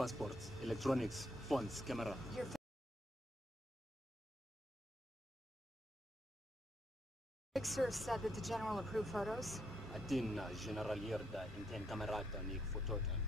passports, electronics, phones, camera. Your fixer said that the general approved photos? Atin General Yerda inten kamerata ni fototan.